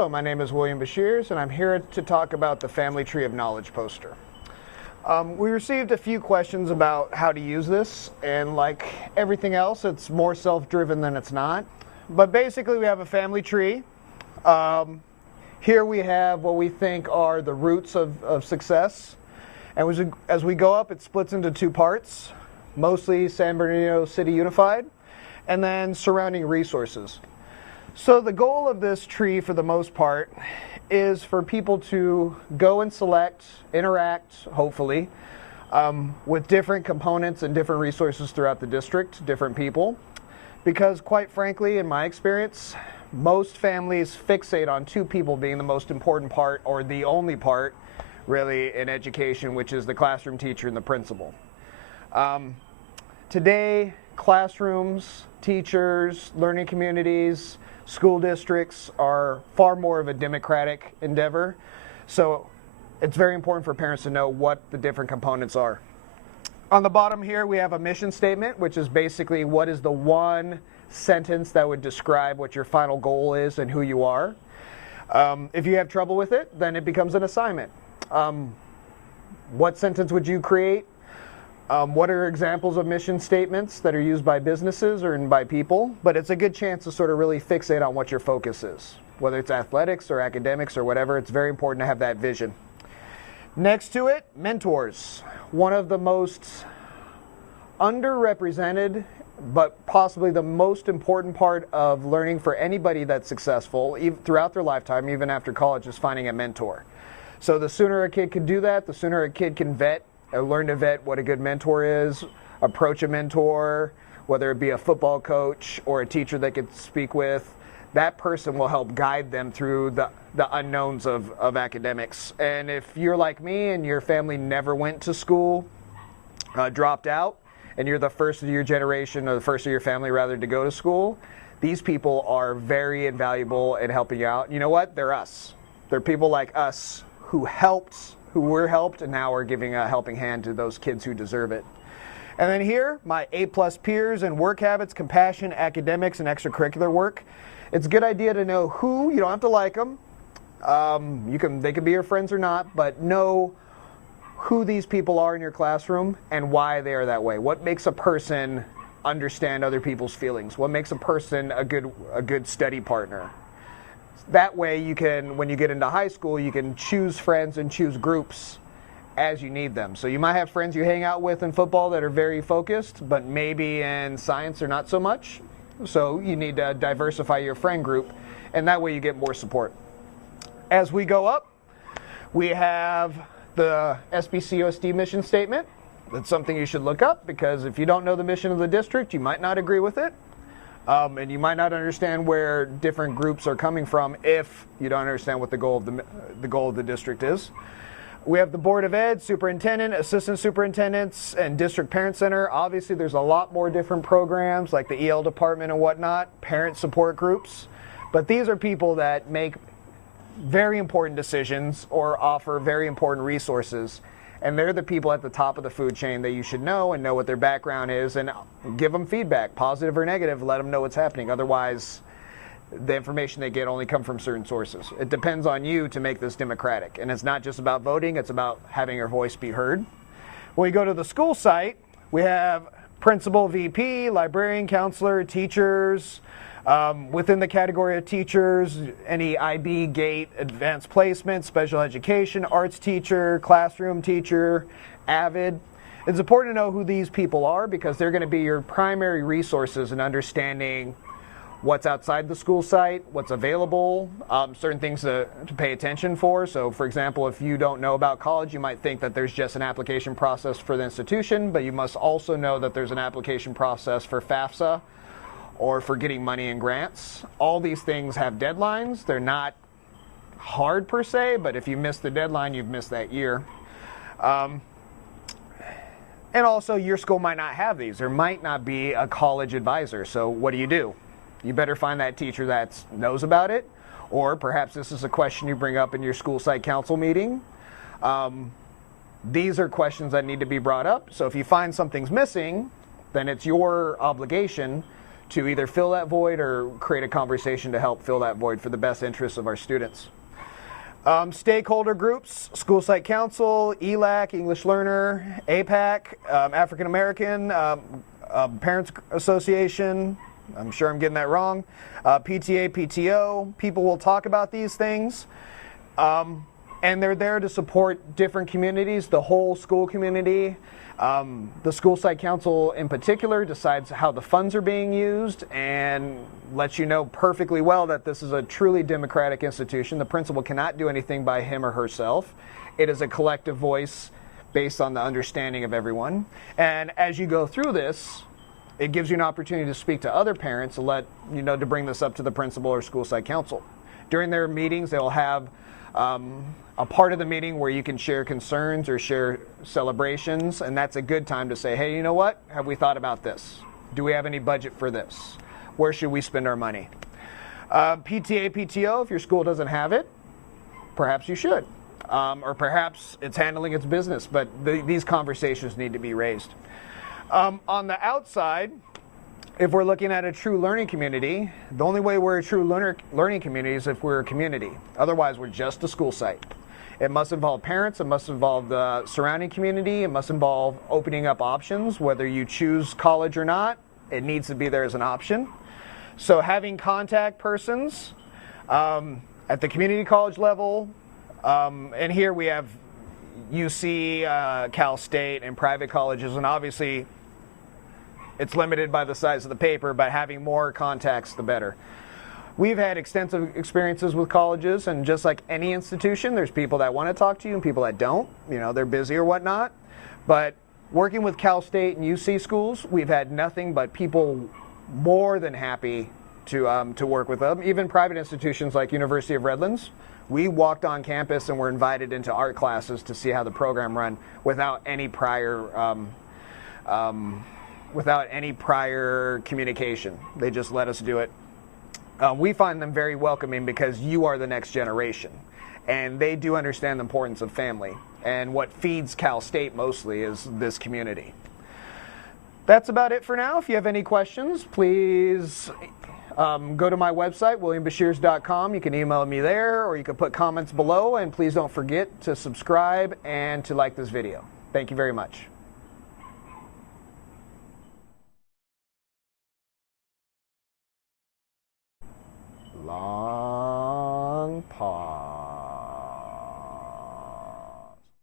Hello, my name is William Bashirs, and I'm here to talk about the Family Tree of Knowledge poster. We received a few questions about how to use this, and like everything else, it's more self-driven than it's not. But basically, we have a family tree. Here we have what we think are the roots of success. And as we go up, it splits into two parts, mostly San Bernardino City Unified, and then surrounding resources. So the goal of this tree, for the most part, is for people to go and select, interact, hopefully, with different components and different resources throughout the district, different people. Because quite frankly, in my experience, most families fixate on two people being the most important part, or the only part, really, in education, which is the classroom teacher and the principal. Today, classrooms, teachers, learning communities, school districts are far more of a democratic endeavor. So it's very important for parents to know what the different components are. On the bottom here, we have a mission statement, which is basically what is the one sentence that would describe what your final goal is and who you are. If you have trouble with it, then it becomes an assignment. What sentence would you create? What are examples of mission statements that are used by businesses or by people? But it's a good chance to sort of really fixate on what your focus is. Whether it's athletics or academics or whatever, it's very important to have that vision. Next to it, mentors. One of the most underrepresented, but possibly the most important part of learning for anybody that's successful, throughout their lifetime, even after college, is finding a mentor. So the sooner a kid can do that, the sooner a kid can learn to vet what a good mentor is, approach a mentor, whether it be a football coach or a teacher they could speak with. That person will help guide them through the unknowns of academics. And if you're like me and your family never went to school, dropped out, and you're the first of your generation, or the first of your family rather, to go to school, these people are very invaluable in helping you out. You know what? They're us. They're people like us who were helped and now are giving a helping hand to those kids who deserve it. And then here, my A+ peers and work habits, compassion, academics, and extracurricular work. It's a good idea to know who. You don't have to like them. They can be your friends or not, but know who these people are in your classroom and why they are that way. What makes a person understand other people's feelings? What makes a person a good study partner? That way you can, when you get into high school, you can choose friends and choose groups as you need them. So you might have friends you hang out with in football that are very focused, but maybe in science they're not so much. So you need to diversify your friend group, and that way you get more support. As we go up, we have the SBCUSD Mission Statement. That's something you should look up, because if you don't know the mission of the district, you might not agree with it. And you might not understand where different groups are coming from if you don't understand what the goal of the district is. We have the Board of Ed, Superintendent, Assistant Superintendents, and District Parent Center. Obviously, there's a lot more different programs like the EL department and whatnot, parent support groups. But these are people that make very important decisions or offer very important resources. And they're the people at the top of the food chain that you should know and know what their background is, and give them feedback, positive or negative, let them know what's happening. Otherwise, the information they get only come from certain sources. It depends on you to make this democratic. And it's not just about voting, it's about having your voice be heard. When we go to the school site, we have principal, VP, librarian, counselor, teachers. Within the category of teachers, any IB, GATE, advanced placement, special education, arts teacher, classroom teacher, AVID. It's important to know who these people are, because they're going to be your primary resources in understanding what's outside the school site, what's available, certain things to pay attention for. So for example, if you don't know about college, you might think that there's just an application process for the institution, but you must also know that there's an application process for FAFSA, or for getting money and grants. All these things have deadlines. They're not hard per se, but if you miss the deadline, you've missed that year. And also, your school might not have these. There might not be a college advisor. So what do? You better find that teacher that knows about it, or perhaps this is a question you bring up in your school site council meeting. These are questions that need to be brought up. So if you find something's missing, then it's your obligation to either fill that void or create a conversation to help fill that void for the best interests of our students. Stakeholder groups, School Site Council, ELAC, English Learner, APAC, African American, Parents Association, I'm sure I'm getting that wrong, PTA, PTO, people will talk about these things. And they're there to support different communities, the whole school community. The School Site Council in particular decides how the funds are being used and lets you know perfectly well that this is a truly democratic institution. The principal cannot do anything by him or herself. It is a collective voice based on the understanding of everyone. And as you go through this, it gives you an opportunity to speak to other parents and to bring this up to the principal or School Site Council. During their meetings, they'll have a part of the meeting where you can share concerns or share celebrations, and that's a good time to say, hey, you know what? Have we thought about this? Do we have any budget for this? Where should we spend our money? PTA, PTO, if your school doesn't have it, perhaps you should. Or perhaps it's handling its business, but these conversations need to be raised. On the outside, if we're looking at a true learning community, the only way we're a true learning community is if we're a community. Otherwise, we're just a school site. It must involve parents, it must involve the surrounding community, it must involve opening up options, whether you choose college or not, it needs to be there as an option. So having contact persons at the community college level, and here we have UC, Cal State, and private colleges, and obviously it's limited by the size of the paper, but having more contacts, the better. We've had extensive experiences with colleges, and just like any institution, there's people that want to talk to you and people that don't. They're busy or whatnot. But working with Cal State and UC schools, we've had nothing but people more than happy to work with them. Even private institutions like University of Redlands, we walked on campus and were invited into art classes to see how the program run without any prior communication. They just let us do it. We find them very welcoming because you are the next generation, and they do understand the importance of family, and what feeds Cal State mostly is this community. That's about it for now. If you have any questions, please go to my website, williambashirs.com. You can email me there, or you can put comments below, and please don't forget to subscribe and to like this video. Thank you very much. Long pause.